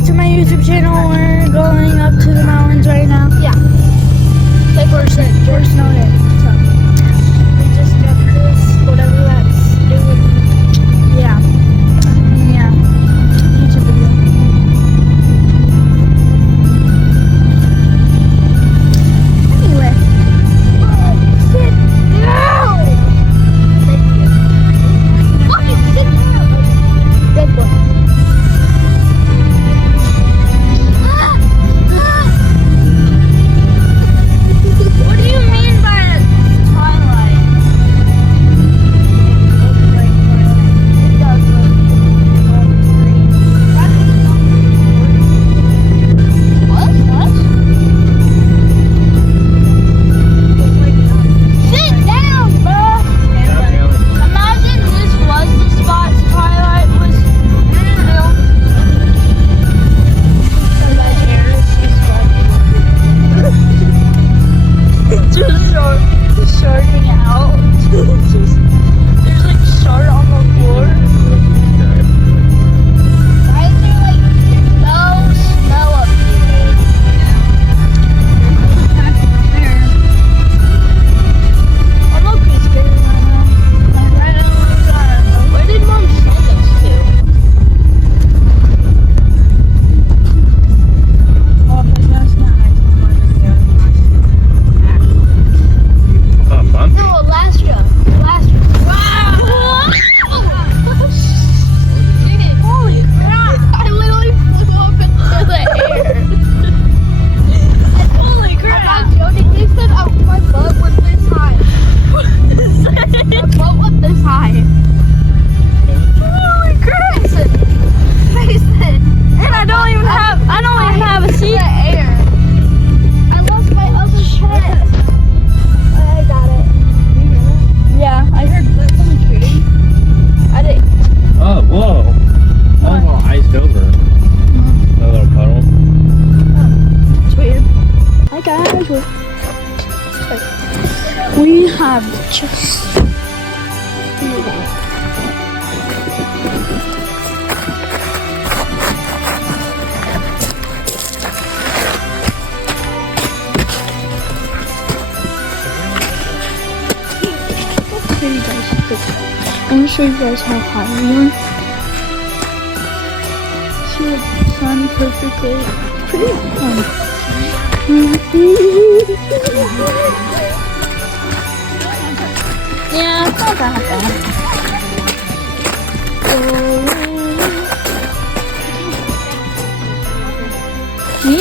back to my YouTube channel. We're going up to the mountains right now. Yeah. Like First snow day. So we just got this, whatever that's doing. Yeah. Yeah. YouTube video. Anyway. sit down. Thank you. Fucking sit down. Good boy. What do you mean by twilight? Sit down, bro. Imagine this was the spot Twilight was filmed. Just shorting out. There's like short on the floor. Why is there like no snow up here? I'm okay scared right now. Where did Mom send us to? Oh, fun. No, Alaska. Wow! Holy crap! I literally flew up into the air. Holy I'm not joking. They said my butt was this high. My butt was this high. Holy crap! They said. And I don't even have a seat. The air. I lost my other pet. I got it. Yeah, I heard clips on the tree. I did. Oh, whoa. That was all iced over. That little puddle. It's weird. Hi guys. We have just. I'm gonna show you guys how high we are. See the sun perfectly. Pretty fun. Yeah, it's not that bad. Me?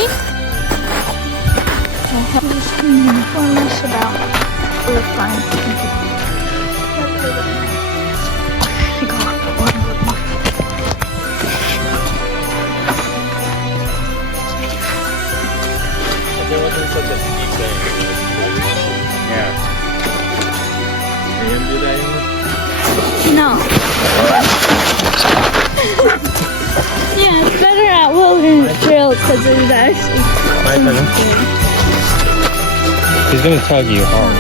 I have this thing to inform us about the fine. There wasn't such a steep thing. Yeah. Can you do that anymore? No. Yeah, it's better at Wilderness Trail because there's actually. He's gonna tug you hard.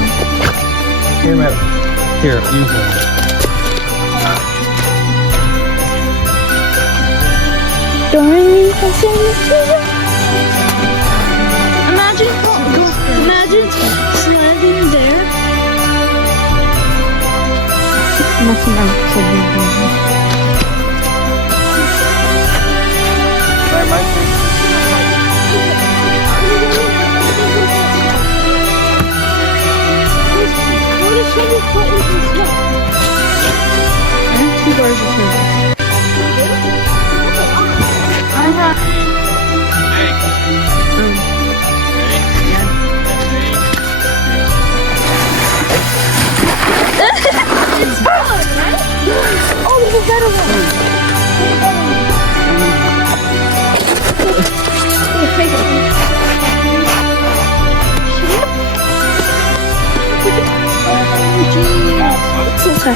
Here, Matt. Here, use him. Imagine sliding there. Nothing else. Two doors are here. Oh, there's a better one. Take it. It's okay.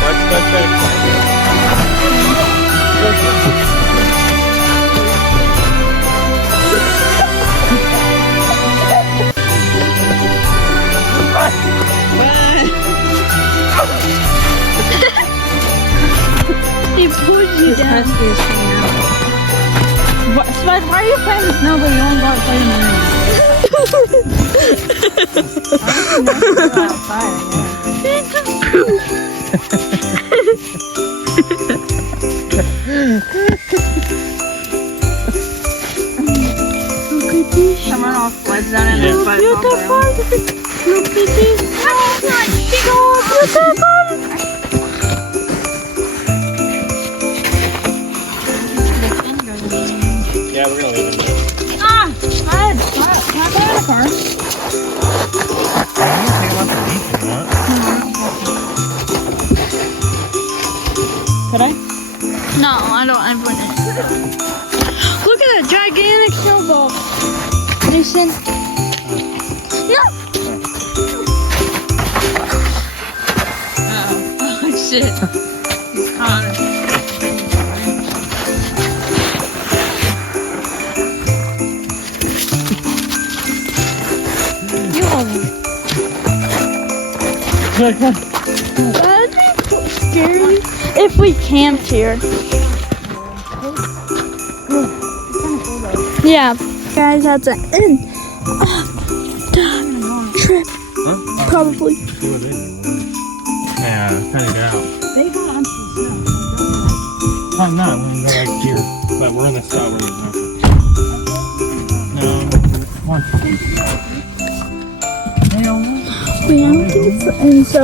What's that He pulled you This down. husky is coming out. Spud, why are you playing the snow but you only go play in the rain? I don't know, go outside, I guess. Someone all slides down in his butt. Look at this. Yeah, we're gonna leave him there. Ah! I had a car. You can take him off the beach if you want. Could I? No, I don't. I wouldn't. Look at that gigantic snowball. Listen. No. Oh shit. He's coming. That'd be scary if we camped here. Yeah, guys, that's an end of the trip. Probably. Yeah, cut it out. They got onto the snow. I'm not. We're gonna go like here, but we're in the spot where no. Come on. We don't think it's the end, so